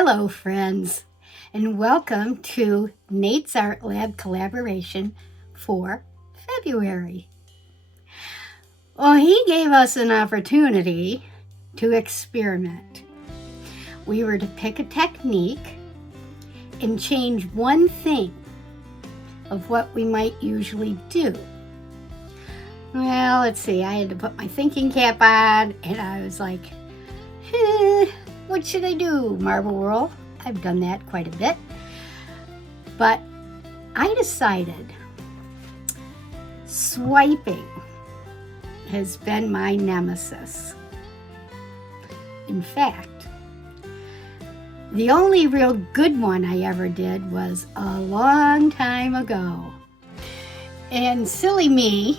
Hello friends, and welcome to Nate's Art Lab collaboration for February. Well, he gave us an opportunity to experiment. We were to pick a technique and change one thing of what we might usually do. Well, let's see, I had to put my thinking cap on and I was like, what should I do, Marble World? I've done that quite a bit. But I decided swiping has been my nemesis. In fact, the only real good one I ever did was a long time ago. And silly me,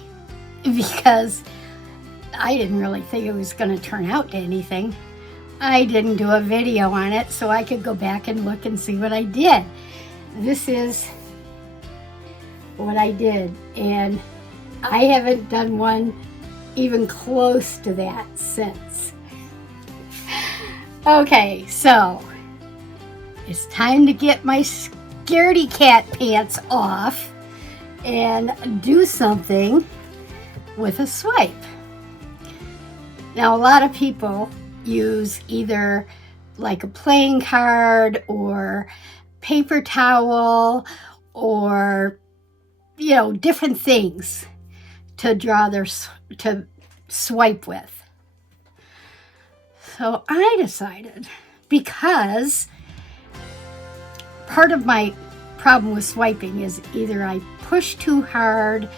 because I didn't really think it was going to turn out to anything, I didn't do a video on it so I could go back and look and see what I did. This is what I did, and I haven't done one even close to that since. Okay, so it's time to get my scaredy cat pants off and do something with a swipe. Now, a lot of people use either like a playing card or paper towel or, you know, different things to draw to swipe with. So I decided, because part of my problem with swiping is either I push too hard,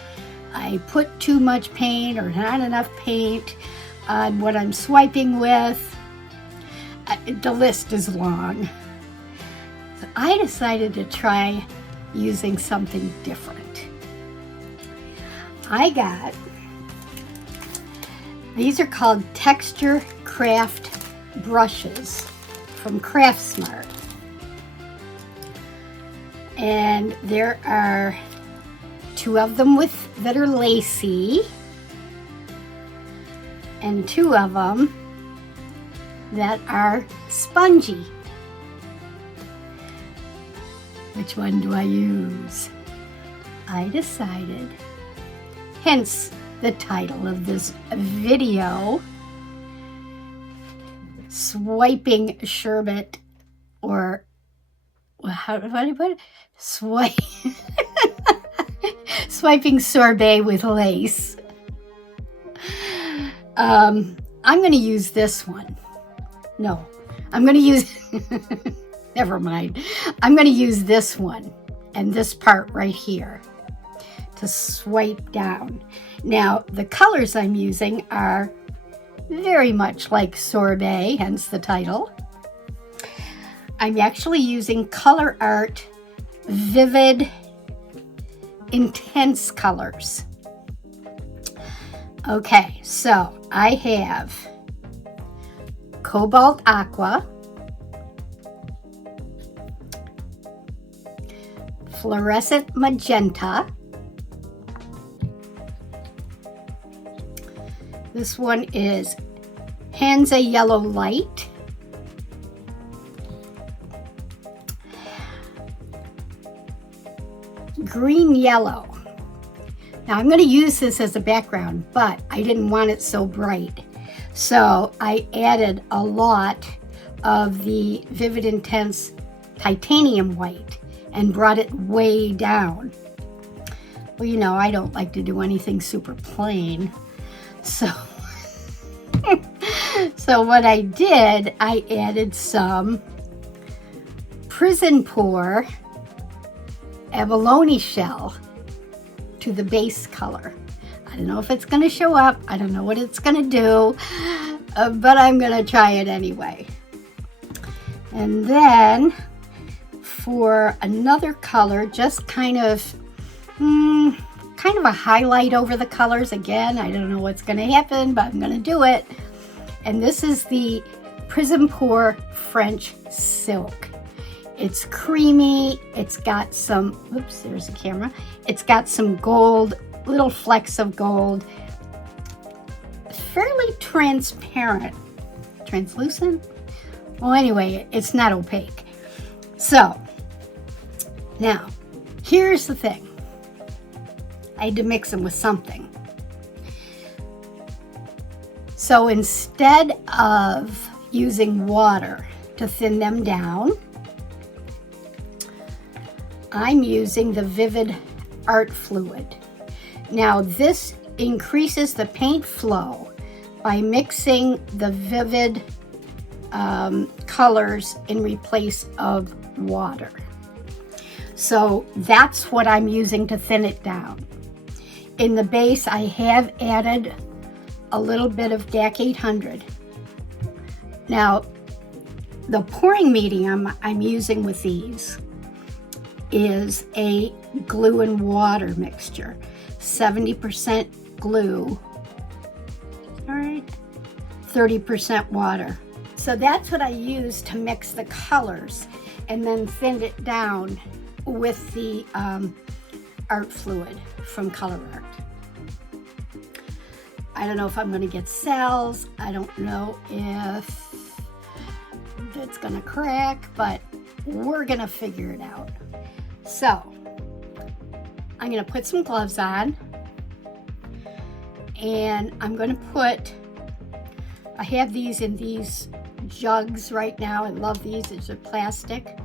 I put too much paint or not enough paint on what I'm swiping with. The list is long. So I decided to try using something different. I got, these are called Texture Craft brushes from Craftsmart. And there are 2 of them that are lacy, and 2 of them that are spongy. Which one do I use? I decided, hence the title of this video, Swiping Sherbet, or how do I put it? Swiping sorbet with lace. I'm going to use this one. No, I'm going to use, never mind. I'm going to use this one and this part right here to swipe down. Now, the colors I'm using are very much like sorbet, hence the title. I'm actually using ColorArte Vivid Intense colors. Okay, so I have Cobalt Aqua, Fluorescent Magenta, this one is Hansa Yellow Light, Green Yellow. Now I'm going to use this as a background, but I didn't want it so bright. So I added a lot of the Vivid Intense Titanium White and brought it way down. Well, you know, I don't like to do anything super plain. So, so what I did, I added some Prizm Pour Abalone shell to the base color. I don't know if it's going to show up. I don't know what it's going to do, but I'm going to try it anyway. And then for another color, just kind of a highlight over the colors. Again, I don't know what's going to happen, but I'm going to do it. And this is the Prizm Pour French Silk. It's creamy. It's got some, oops, there's the camera. It's got some gold, little flecks of gold. Fairly transparent, translucent. Well, anyway, it's not opaque. So, now, here's the thing. I had to mix them with something. So instead of using water to thin them down, I'm using the Vivid Art Fluid. Now this increases the paint flow by mixing the vivid colors in replace of water. So that's what I'm using to thin it down. In the base, I have added a little bit of DAC 800. Now, the pouring medium I'm using with these is a glue and water mixture. 70% glue, all right, 30% water. So that's what I use to mix the colors and then thin it down with the art fluid from ColorArte. I don't know if I'm going to get cells. I don't know if it's going to crack, but we're going to figure it out. So I'm going to put some gloves on, and I'm going to put, I have these in these jugs right now. I love these. It's a plastic.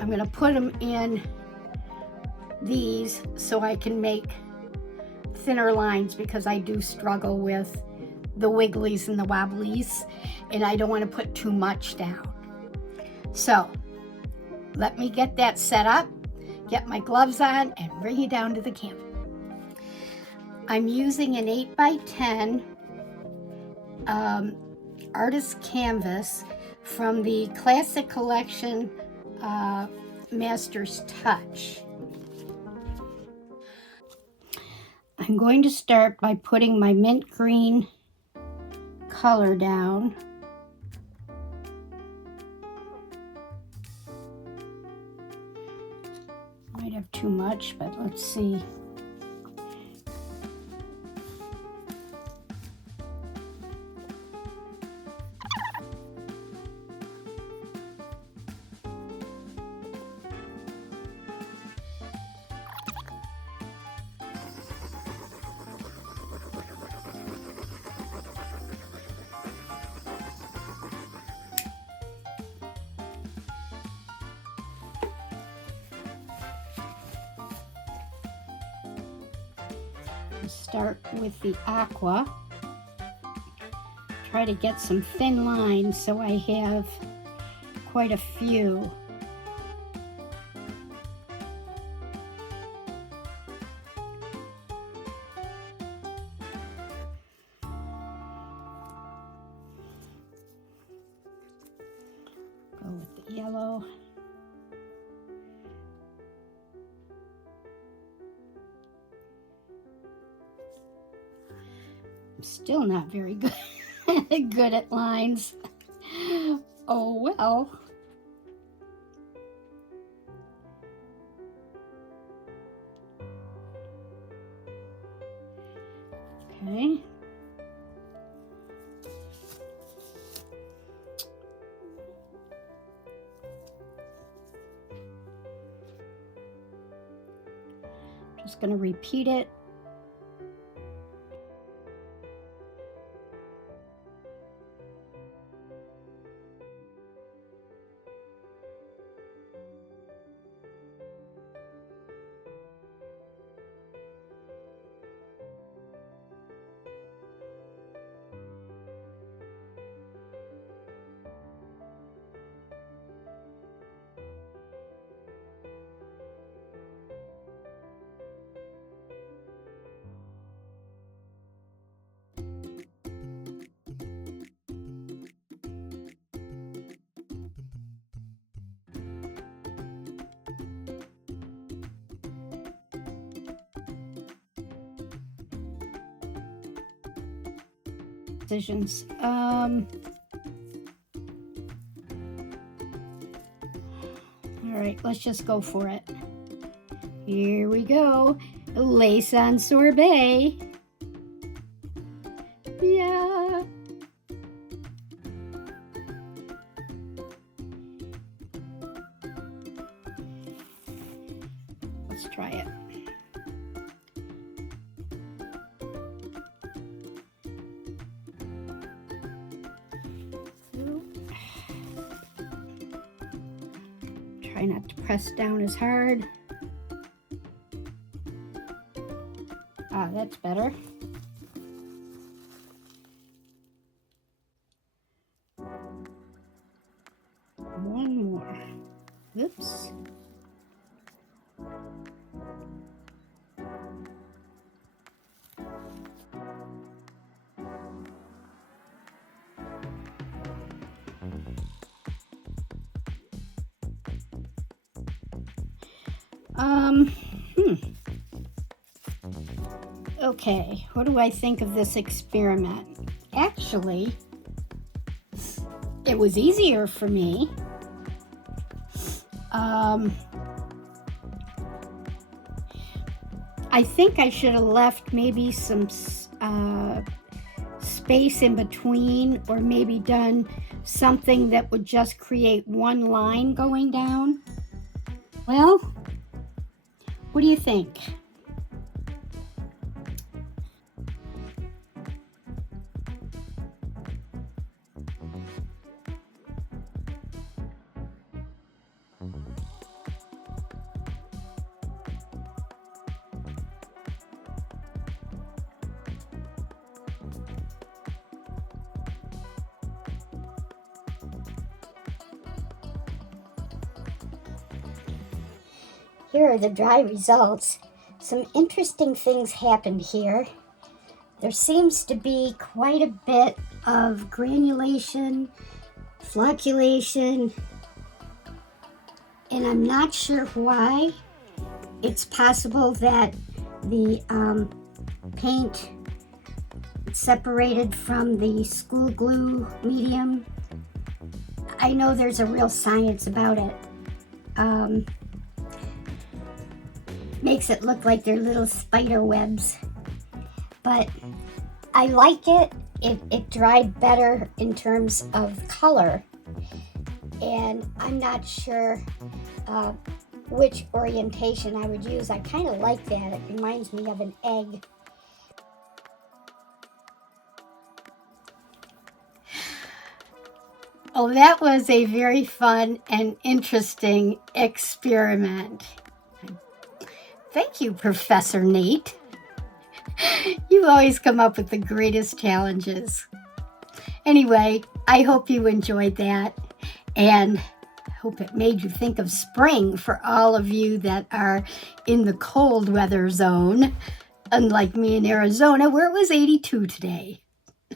I'm going to put them in these so I can make thinner lines, because I do struggle with the wigglies and the wobblies, and I don't want to put too much down. So let me get that set up, get my gloves on, and bring it down to the camera. I'm using an 8x10 artist canvas from the Classic Collection Master's Touch. I'm going to start by putting my mint green color down. Might have too much, but let's see. Start with the Aqua. Try to get some thin lines so I have quite a few. Go with the yellow. I'm still not very good good at lines. Oh well. Okay. Just going to repeat it. Decisions. All right, let's just go for it. Here we go. Lace on sorbet. Yeah. Let's try it. Try not to press down as hard. Ah, that's better. One more. Oops. Okay, what do I think of this experiment? Actually, it was easier for me. I think I should have left maybe some space in between, or maybe done something that would just create one line going down. Well, what do you think? Here are the dry results. Some interesting things happened here. There seems to be quite a bit of granulation, flocculation, and I'm not sure why. It's possible that the paint separated from the school glue medium. I know there's a real science about it. Makes it look like they're little spider webs. But I like it. It dried better in terms of color. And I'm not sure which orientation I would use. I kind of like that. It reminds me of an egg. Oh, that was a very fun and interesting experiment. Thank you, Professor Nate. You always come up with the greatest challenges. Anyway, I hope you enjoyed that, and I hope it made you think of spring for all of you that are in the cold weather zone, unlike me in Arizona, where it was 82 today.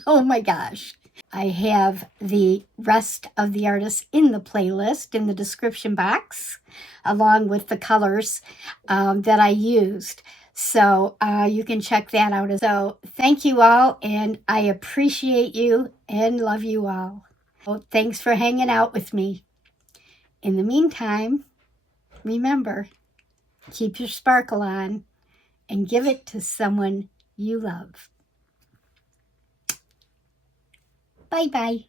Oh my gosh. I have the rest of the artists in the playlist in the description box, along with the colors that I used. So you can check that out. So thank you all, and I appreciate you and love you all. So thanks for hanging out with me. In the meantime, remember, keep your sparkle on and give it to someone you love. Bye-bye.